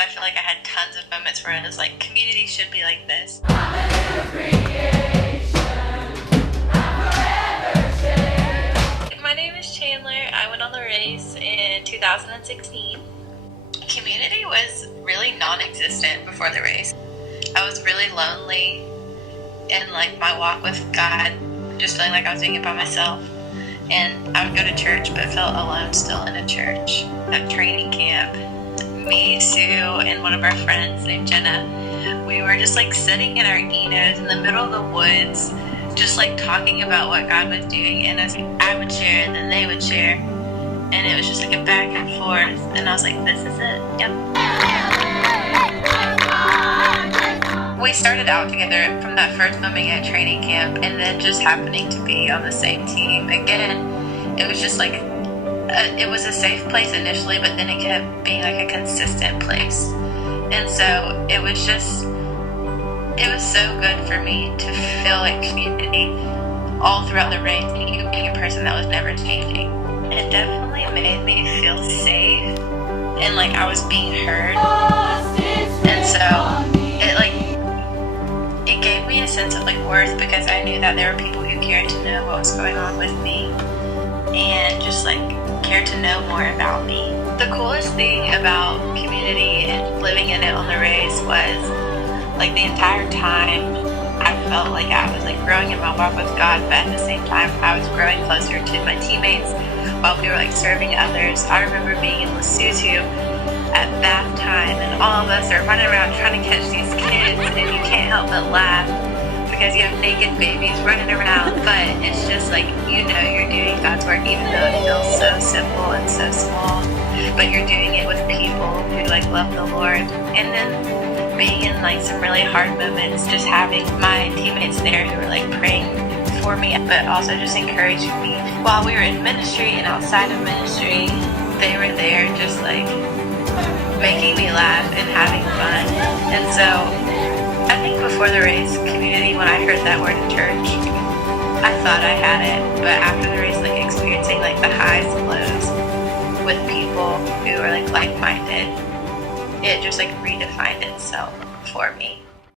I feel like I had tons of moments where it was like, community should be like this. My name is Chandler. I went on the race in 2016. Community was really non-existent before the race. I was really lonely in like my walk with God, just feeling like I was doing it by myself. And I would go to church but felt alone still in a church. At training camp, me, Sue, and one of our friends named Jenna, we were just like sitting in our Enos in the middle of the woods, just like talking about what God was doing. And I would share and then they would share. And it was just like a back and forth. And I was like, this is it. Yep. We started out together from that first moment at training camp, and then just happening to be on the same team. Again, it was just like, it was a safe place initially, but then it kept being like a consistent place. And so it was so good for me to feel like community all throughout the race, even being a person that was never changing. It definitely made me feel safe and like I was being heard. And so it gave me a sense of like worth, because I knew that there were people who cared to know what was going on with me and just like cared to know more about me. The coolest thing about community and living in it on the race was like the entire time I felt like I was like growing in my walk with God, but at the same time I was growing closer to my teammates while we were like serving others. I remember being in Lesotho at bath time, and all of us are running around trying to catch these kids, and you can't help but laugh because you have naked babies running around, but it's just like, you know, you're doing God's work even though it feels so simple and so small, but you're doing it with people who like love the Lord. And then being in like some really hard moments, just having my teammates there who were like praying for me, but also just encouraging me while we were in ministry and outside of ministry. They were there just like making me laugh and having fun. And so I think before the race, community, when I heard that word in church, I thought I had it, but after the race, like experiencing like the highs and lows with people who are like like-minded, it just like redefined itself for me.